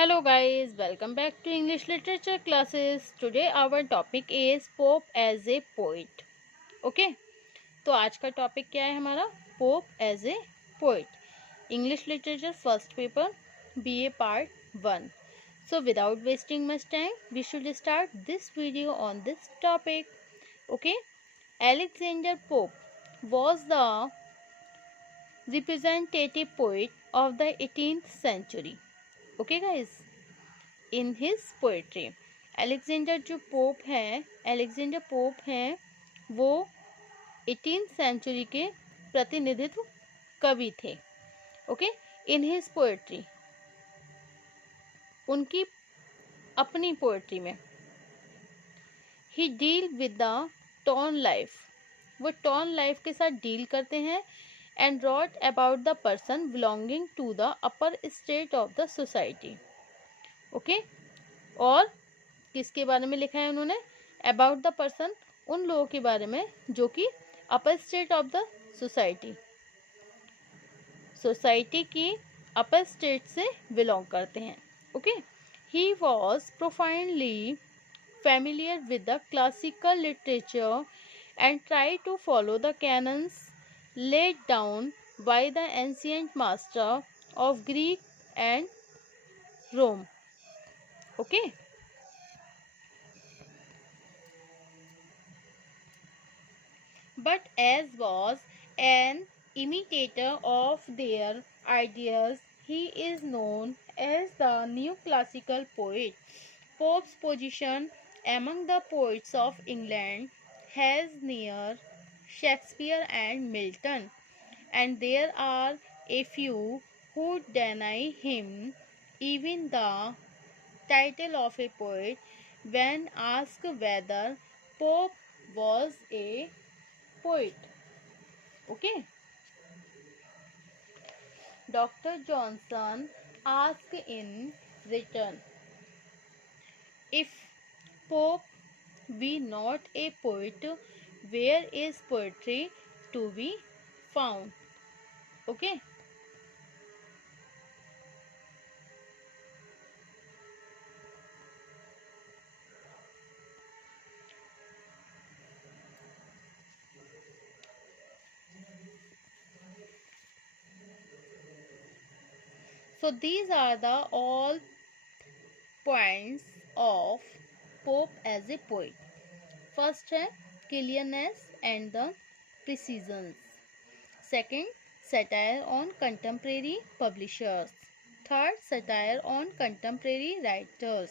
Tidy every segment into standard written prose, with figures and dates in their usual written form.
Hello guys, welcome back to English literature classes. Today our topic is Pope as a poet. Okay? तो आज का topic क्या है हमारा? Pope as a poet. English literature first paper BA part 1. So without wasting much time, we should start this video on this topic. Okay? Alexander Pope was the representative poet of the 18th century. Okay guys? In his poetry Alexander pope हैं वो 18th century के प्रतिनिधित्व कवि थे। Okay, in his poetry उनकी अपनी poetry में ही deal with the torn life, वो टॉर्न लाइफ के साथ डील करते हैं and wrote about the person belonging to the upper state of the society. Okay, और किसके बारे में लिखा है उन्होंने? अबाउट द पर्सन, उन लोगों के बारे में जो कि upper state of the society, society की अपर स्टेट से बिलोंग करते हैं। Okay, he was profoundly familiar with the classical literature and tried to follow the canons laid down by the ancient master of Greek and Rome. Okay. But as was an imitator of their ideas, he is known as the new classical poet. Pope's position among the poets of England has near Shakespeare and Milton, and there are a few who deny him even the title of a poet when asked whether Pope was a poet. Okay. Dr. Johnson asked in return, if Pope be not a poet, where is poetry to be found? Okay. So these are the all points of Pope as a poet. First है clearness and the precision. Second, satire on contemporary publishers. Third, satire on contemporary writers.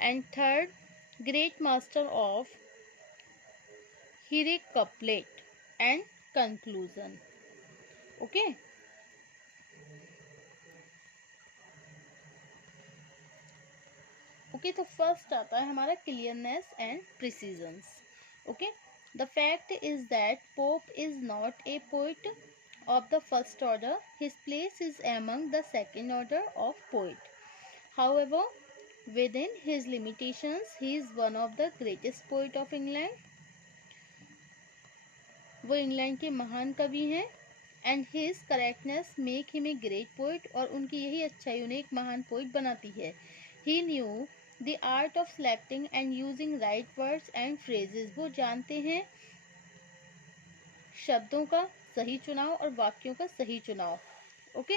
And third, great master of heroic couplet and conclusion. Okay. Okay, तो first आता है हमारा clearness and precisions. Okay, the fact is that Pope is not a poet of the first order, his place is among the second order of poet. However within his limitations he is one of the greatest poet of England, वो England के महान कवि हैं। And his correctness make him a great poet, और उनकी यही अच्छाई उन्हें एक महान पोइट बनाती है। He knew the art of selecting and using right words and phrases, वो जानते हैं शब्दों का सही चुनाव और वाक्यों का सही चुनाव। Okay,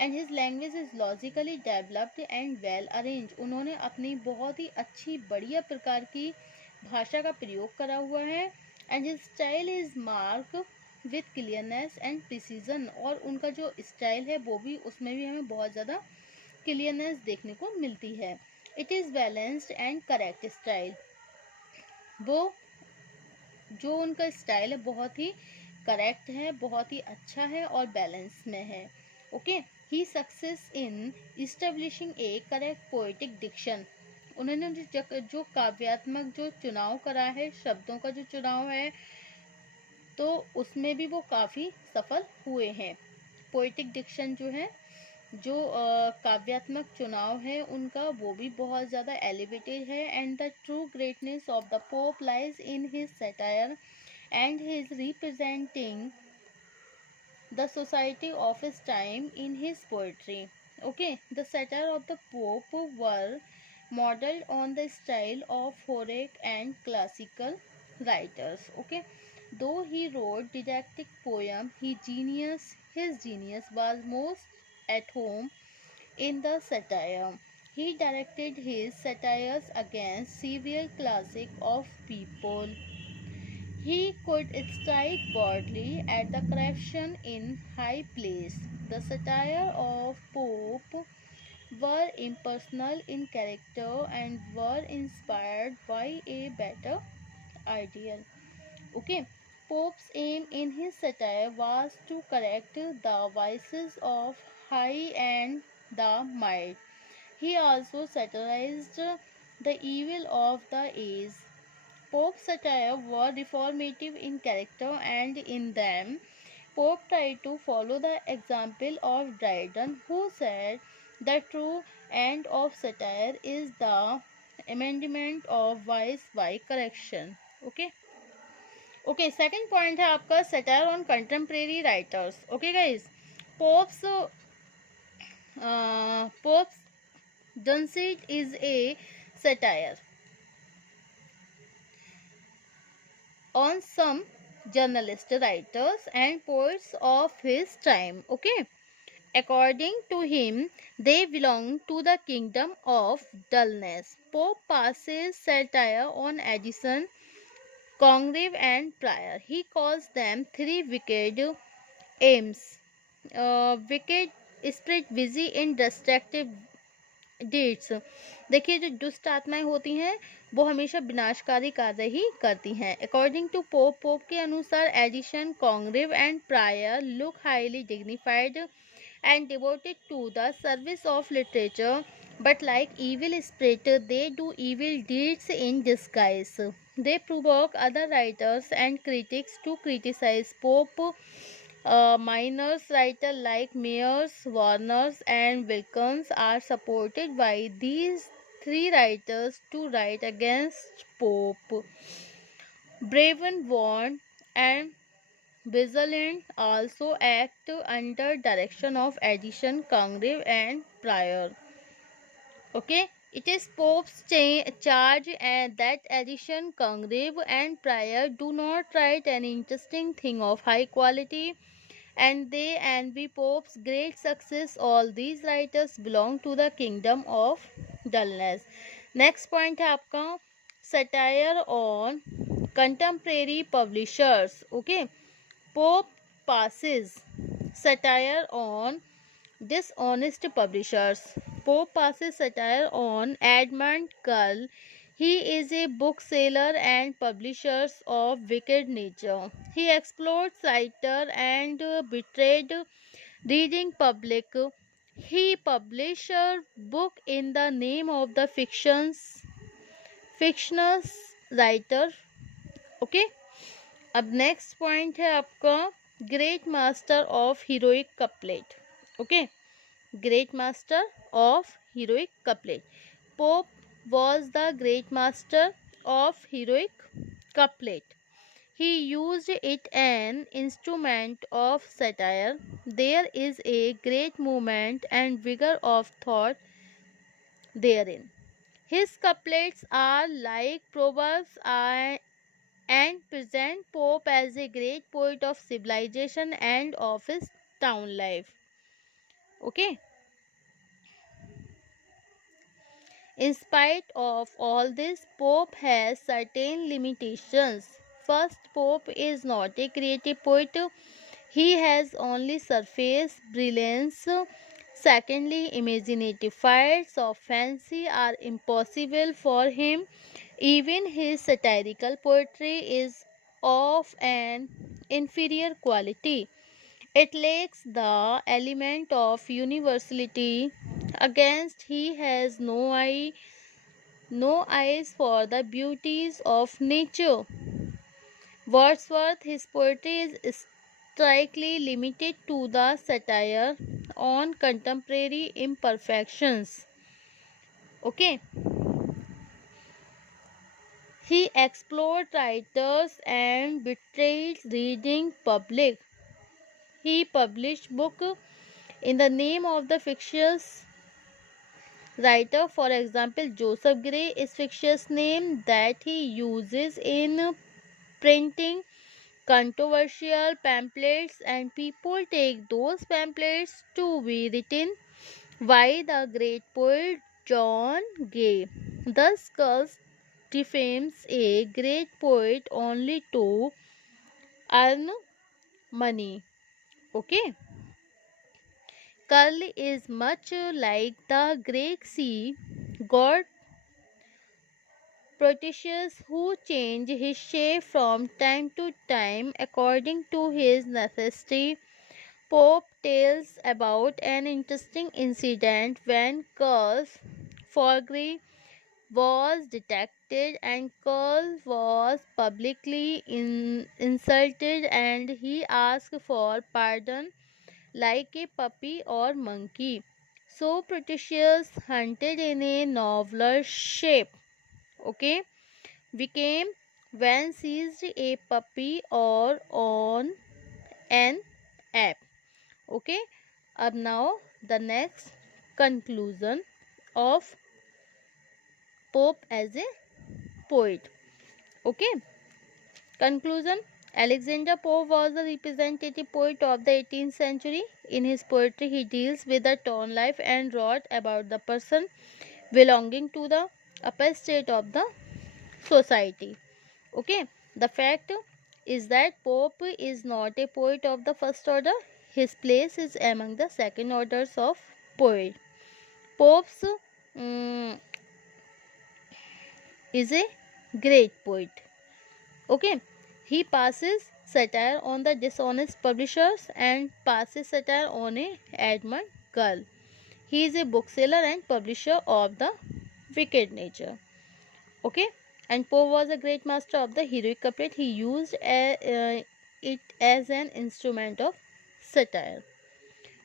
and his language is logically developed and well arrange, उन्होंने अपनी बहुत ही अच्छी बढ़िया प्रकार की भाषा का प्रयोग करा हुआ है। And his style is mark with clearness and precision, और उनका जो स्टाइल है वो भी, उसमें भी हमें बहुत ज़्यादा क्लियरनेस देखने को मिलती है। It is balanced and correct style, वो जो उनका स्टाइल है बहुत ही करेक्ट है, बहुत ही अच्छा है और बैलेंस में है। Okay, he success in establishing a correct poetic diction, उन्होंने जो काव्यात्मक जो चुनाव करा है, शब्दों का जो चुनाव है, तो उसमें भी वो काफ़ी सफल हुए हैं। पोएटिक डिक्शन जो है, जो काव्यात्मक चुनाव है उनका, वो भी बहुत ज़्यादा एलिवेटेड है। And the true greatness of the pope lies in his satire and his representing the society of his time in his poetry. Okay, the satire of the Pope were modeled on the style of Horace and classical writers. Okay, though he wrote didactic poem, his genius was most at home in the satire. He directed his satires against several classes of people. He could strike boldly at the corruption in high place. The satire of Pope were impersonal in character and were inspired by a better ideal. Okay, Pope's aim in his satire was to correct the vices of high and the mild. He also satirized the evil of the age. Pope's satire were reformative in character, and in them Pope tried to follow the example of Dryden, who said the true end of satire is the amendment of vice by correction. Okay. Okay, second point है आपका satire on contemporary writers. Okay guys, Pope's Pope's Duncet is a satire on some journalists, writers, and poets of his time. Okay, according to him, they belong to the kingdom of dullness. Pope passes satire on Addison, Congreve, and Prior. He calls them three wicked aims, wicked spirit busy in destructive deeds. देखिए जो दुष्ट आत्माएं होती हैं वो हमेशा विनाशकारी कार्य ही करती हैं. अकॉर्डिंग टू पोप के अनुसार Addison, Congreve and Prior look highly dignified and devoted to the service of literature, but like evil spirit, they do evil deeds in disguise. They provoke other writers and critics to criticize Pope. Minors writers like Mayers, Warners, and Wilkins are supported by these three writers to write against Pope. Braven, Vaughan, and Vigilant also act under direction of Addison, Congreve, and Prior. Okay, it is Pope's charge and that Addison, Congreve, and Prior do not write an interesting thing of high quality, and they envy Pope's great success. All these writers belong to the kingdom of dullness. Next point है आपका satire on contemporary publishers. Okay, Pope passes satire on dishonest publishers. Pope passes satire on Edmund Curll. He is a bookseller and publisher of wicked nature. He exploits writer and betrayed reading public. He published a book in the name of the fictional writer. Okay. अब next point है आपका great master of heroic couplet. Okay, great master of heroic couplet. Pope was the great master of heroic couplet. He used it an instrument of satire. There is a great movement and vigor of thought therein. His couplets are like proverbs and present Pope as a great poet of civilization and of his town life. Okay. In spite of all this, Pope has certain limitations. First, Pope is not a creative poet. He has only surface brilliance. Secondly, imaginative fires of fancy are impossible for him. Even his satirical poetry is of an inferior quality. It lacks the element of universality. Against he has no eyes for the beauties of nature. Wordsworth, his poetry is strictly limited to the satire on contemporary imperfections. Okay. He explored writers and betrayed reading public. He published book in the name of the fictitious writer. For example, Joseph Gray is fictitious name that he uses in printing controversial pamphlets, and people take those pamphlets to be written by the great poet John Gay. Thus, Curls defames a great poet only to earn money. Okay, Curl is much like the Greek sea god Proteus, who changed his shape from time to time according to his necessity. Pope tells about an interesting incident when Curl's forgery was detected, and Curl was publicly insulted, and he asked for pardon like a puppy or monkey. So Proteus, hunted in a nobler shape, okay, became when seized a puppy or on an app. Okay, अब now the next conclusion of Pope as a poet. Okay, conclusion. Alexander Pope was a representative poet of the 18th century. In his poetry, he deals with the town life and wrote about the person belonging to the upper state of the society. Okay, the fact is that Pope is not a poet of the first order. His place is among the second orders of poet. Pope's mm, is a great poet. Okay, he passes satire on the dishonest publishers and passes satire on a admired girl. He is a bookseller and publisher of the wicked nature. Okay, and Poe was a great master of the heroic couplet. He used it as an instrument of satire.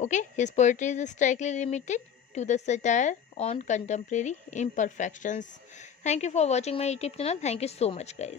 Okay, his poetry is strictly limited to the satire on contemporary imperfections. Thank you for watching my YouTube channel. Thank you so much, guys.